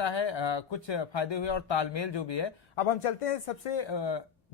है कुछ फायदे हुए और तालमेल जो भी है। अब हम चलते हैं सबसे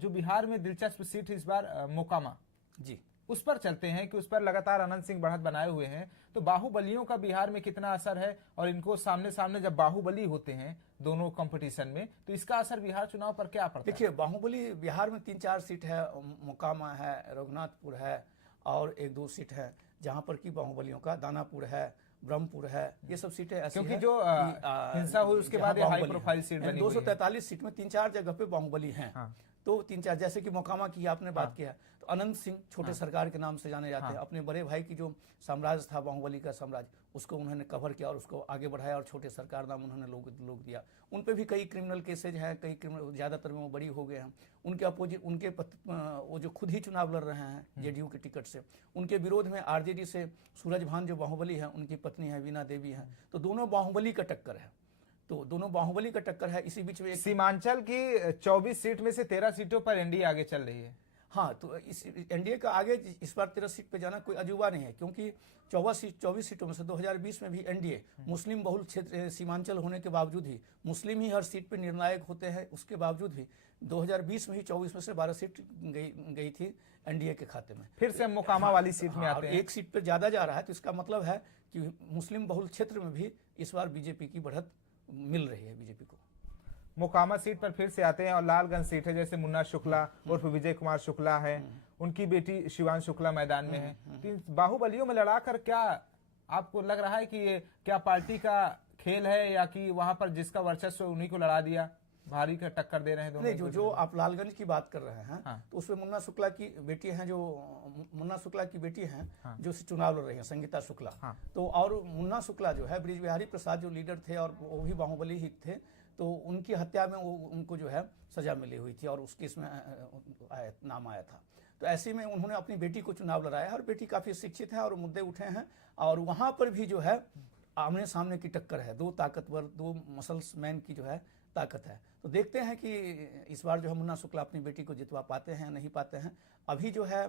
जो बिहार में दिलचस्प सीट इस बार मोकामा जी, उस पर चलते हैं कि उस पर लगातार अनंत सिंह बढ़त बनाए हुए हैं। तो बाहुबलियों का बिहार में कितना असर है, और इनको सामने सामने जब बाहुबली होते हैं दोनों कंपटीशन में, तो इसका असर बिहार चुनाव पर क्या पड़ता है? देखिए बाहुबली बिहार में 3-4 सीट है, मोकामा है, रघुनाथपुर है और 1-2 सीट है जहां पर कि बाहुबलियों का दानापुर है, ब्रह्मपुर है, ये सब सीटें ऐसी क्योंकि हैं जो कि हिंसा हुई उसके बाद ये हाई प्रोफाइल सीट बनी हुई है। 243 सीट में 3-4 जगह पे बाहुबली हैं। हाँ। तो 3-4 जैसे कि मोकामा की आपने बात किया, तो अनंत सिंह छोटे सरकार के नाम से जाने जाते हैं। अपने बड़े भाई की जो साम्राज्य था बाहुबली का साम्राज्य, उसको उन्होंने कवर किया और उसको आगे बढ़ाया और छोटे सरकार नाम उन्होंने लोग दिया। उन पे भी कई क्रिमिनल केसेज हैं, कई क्रिमिनल ज़्यादातर में वो बड़ी हो गए हैं। उनके अपोजिट वो जो खुद ही चुनाव लड़ रहे हैं जेडीयू के टिकट से, उनके विरोध में आरजेडी से सूरज भान जो बाहुबली है, उनकी पत्नी है वीणा देवी है। तो दोनों बाहुबली का टक्कर है, तो दोनों बाहुबली का टक्कर है। इसी बीच में एक सीमांचल की 24 सीट में से 13 सीटों पर एनडीए आगे चल रही है। हाँ, तो इस एनडीए का आगे इस बार 13 सीट पे जाना कोई अजूबा नहीं है, क्योंकि 24 सीटों में से 2020 में भी एनडीए मुस्लिम बहुल क्षेत्र सीमांचल होने के बावजूद ही मुस्लिम ही हर सीट पे निर्णायक होते हैं। उसके बावजूद भी 2020 में ही 24 में से 12 सीट गई थी एनडीए के खाते में। फिर से हम मोकामा वाली सीट में आते हैं। एक सीट पर ज्यादा जा रहा है, तो इसका मतलब है कि मुस्लिम बहुल क्षेत्र में भी इस बार बीजेपी की बढ़त मिल रही है बीजेपी को। मोकामा सीट पर फिर से आते हैं, और लालगंज सीट है, जैसे मुन्ना शुक्ला उर्फ विजय कुमार शुक्ला है, उनकी बेटी शिवान शुक्ला मैदान में है। तो इन बाहुबलियों में लड़ाकर क्या आपको लग रहा है कि ये क्या पार्टी का खेल है, या कि वहां पर जिसका वर्चस्व उन्हीं को लड़ा दिया, भारी का टक्कर दे रहे हैं दोनों? नहीं, जो आप लालगंज की बात कर रहे हैं, हाँ। तो उसमें मुन्ना शुक्ला की बेटी हैं, मुन्ना शुक्ला की बेटी हैं, हाँ। जो चुनाव लड़ रही हैं, संगीता शुक्ला। हाँ। तो और मुन्ना शुक्ला जो है ब्रिज बिहारी प्रसाद जो लीडर थे और वो भी बाहुबली ही थे, तो उनकी हत्या में उनको जो है सजा मिली हुई थी और उस केस में नाम आया था। तो ऐसे में उन्होंने अपनी बेटी को चुनाव लड़ाया और बेटी काफी शिक्षित है और मुद्दे उठे हैं, और वहां पर भी जो है आमने सामने की टक्कर है, दो ताकतवर, दो मसल्स मैन की जो है ताकत है। तो देखते हैं कि इस बार जो है मुन्ना शुक्ला अपनी बेटी को जितवा पाते हैं नहीं पाते हैं। अभी जो है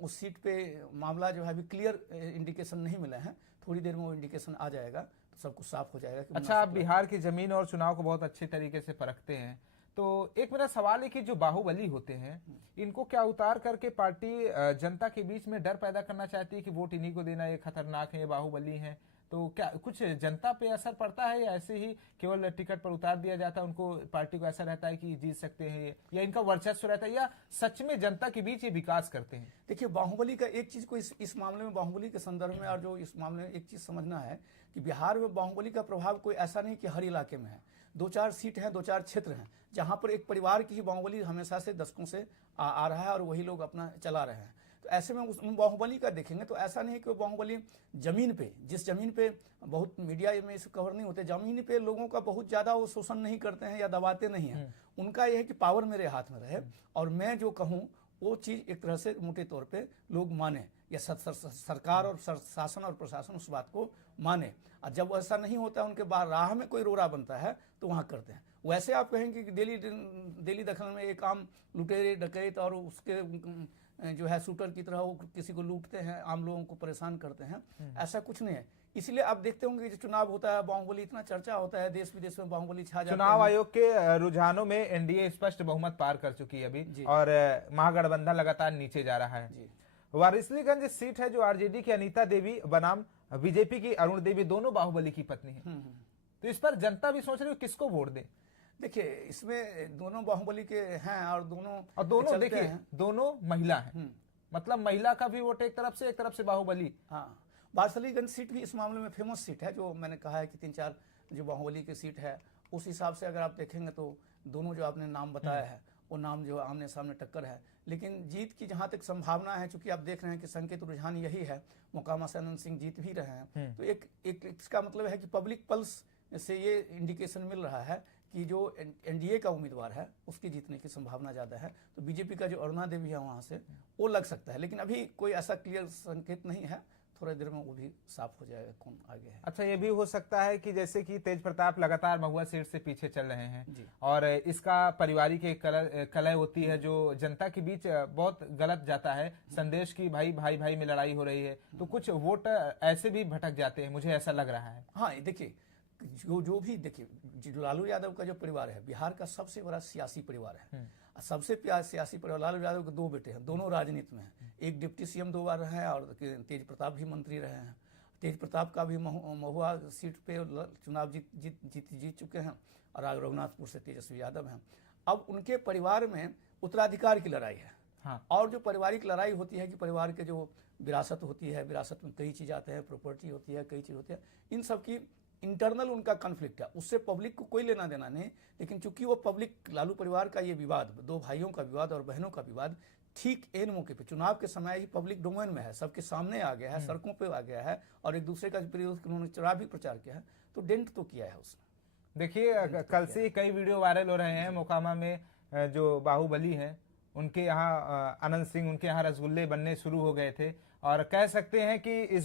उस सीट पे मामला जो है अभी क्लियर इंडिकेशन नहीं मिले हैं, थोड़ी देर में वो इंडिकेशन आ जाएगा तो सब कुछ साफ हो जाएगा कि अच्छा, आप बिहार की जमीन और चुनाव को बहुत अच्छे तरीके से परखते हैं, तो एक मेरा सवाल है कि जो बाहुबली होते हैं, इनको क्या उतार करके पार्टी जनता के बीच में डर पैदा करना चाहती है कि वोट इन्हीं को देना, ये खतरनाक है, ये बाहुबली हैं? तो क्या कुछ जनता पे असर पड़ता है, या ऐसे ही केवल टिकट पर उतार दिया जाता है, उनको पार्टी को ऐसा रहता है कि जीत सकते हैं, या इनका वर्चस्व रहता है, या सच में जनता के बीच ये विकास करते हैं? देखिए, बाहुबली का एक चीज को इस मामले में बाहुबली के संदर्भ में और जो इस मामले में एक चीज समझना है कि बिहार में बाहुबली का प्रभाव कोई ऐसा नहीं कि हर इलाके में है। 2-4 सीट हैं, 2-4 क्षेत्र हैं जहां पर एक परिवार की ही बाहुबली हमेशा से दशकों से आ रहा है और वही लोग अपना चला रहे हैं। तो ऐसे में उस बाहुबली का देखेंगे तो ऐसा नहीं कि वो बाहुबली जमीन पे, जिस जमीन पे बहुत मीडिया में इसे कवर नहीं होते, जमीन पे लोगों का बहुत ज्यादा वो शोषण नहीं करते हैं या दबाते नहीं हैं। उनका यह है कि पावर मेरे हाथ में रहे और मैं जो कहूं वो चीज एक तरह से मोटे तौर पे लोग माने, या सरकार और शासन और प्रशासन उस बात को माने। और जब ऐसा नहीं होता है, उनके बाद राह में कोई रोड़ा बनता है तो वहां करते हैं। वैसे आप कहेंगे कि दिल्ली दखल में एक आम लुटेरे डकैत और उसके जो है शूटर की तरह वो किसी को लूटते हैं, आम लोगों को परेशान करते हैं, ऐसा कुछ नहीं है। इसलिए आप देखते होंगे कि चुनाव होता है, बाहुबली इतना चर्चा होता है, देश विदेश में बाहुबली छा जाता है। चुनाव आयोग के रुझानों में एनडीए स्पष्ट बहुमत पार कर चुकी है अभी, और महागठबंधन लगातार नीचे जा रहा है। वारिसलीगंज सीट है जो आरजेडी की अनीता देवी बनाम बीजेपी की अरुण देवी, दोनों बाहुबली की पत्नी है। तो इस पर जनता भी सोच रही है किसको वोट दें। देखिए, इसमें दोनों बाहुबली के हैं और दोनों देखिए दोनों महिला हैं, मतलब महिला का भी वोट एक तरफ से बाहुबली। हाँ, वारिसलीगंज सीट भी इस मामले में फेमस सीट है, जो मैंने कहा है कि 3-4 जो बाहुबली की सीट है, उस हिसाब से अगर आप देखेंगे तो दोनों जो आपने नाम बताया है वो नाम जो आमने सामने टक्कर है। लेकिन जीत की जहां तक संभावना है, चूंकि आप देख रहे हैं कि संकेत रुझान यही है, मोकामा से अनंत सिंह जीत भी रहे हैं, तो एक इसका मतलब है कि पब्लिक पल्स से ये इंडिकेशन मिल रहा है कि जो एनडीए का उम्मीदवार है उसकी जीतने की संभावना ज्यादा है। तो बीजेपी का जो अरुणा देवी है वहां से वो लग सकता है, लेकिन अभी कोई ऐसा क्लियर संकेत नहीं है, थोड़ी देर में वो भी साफ हो जाएगा कौन आगे है। अच्छा, ये भी हो सकता है कि जैसे कि तेज प्रताप लगातार महुआ सीट से पीछे चल रहे हैं, और इसका पारिवारिक एक कलह होती है जो जनता के बीच बहुत गलत जाता है, संदेश की भाई भाई भाई में लड़ाई हो रही है, तो कुछ वोट ऐसे भी भटक जाते हैं, मुझे ऐसा लग रहा है। हाँ, देखिए जो भी देखिए, जो लालू यादव का जो परिवार है बिहार का सबसे बड़ा सियासी परिवार है। सबसे प्यार सियासी परिवार, लालू यादव के 2 बेटे हैं, दोनों राजनीति में हैं। एक डिप्टी सीएम 2 बार रहे हैं और तेज प्रताप भी मंत्री रहे हैं। तेज प्रताप का भी महुआ सीट पे चुनाव जीत चुके हैं और आज रघुनाथपुर से तेजस्वी यादव हैं। अब उनके परिवार में उत्तराधिकार की लड़ाई है। हाँ। और जो पारिवारिक लड़ाई होती है कि परिवार के जो विरासत होती है, विरासत में कई चीज़ आते हैं, प्रॉपर्टी होती है, कई चीज़ होती है, इन सब की इंटरनल उनका कॉन्फ्लिक्ट है, उससे पब्लिक को कोई लेना देना नहीं। लेकिन चूंकि वो पब्लिक, लालू परिवार का ये विवाद, 2 भाइयों का विवाद और बहनों का विवाद ठीक एन मौके पे चुनाव के समय ही पब्लिक डोमेन में है, सबके सामने आ गया है, सड़कों पे आ गया है और एक दूसरे का विरोध उन्होंने चुनाव भी प्रचार किया है, तो डेंट तो किया है उसने। देखिए कल से कई वीडियो वायरल हो रहे हैं मोकामा में, जो बाहुबली हैं उनके यहाँ आनंद सिंह, उनके यहाँ रसगुल्ले बनने शुरू हो गए थे और कह सकते हैं कि इस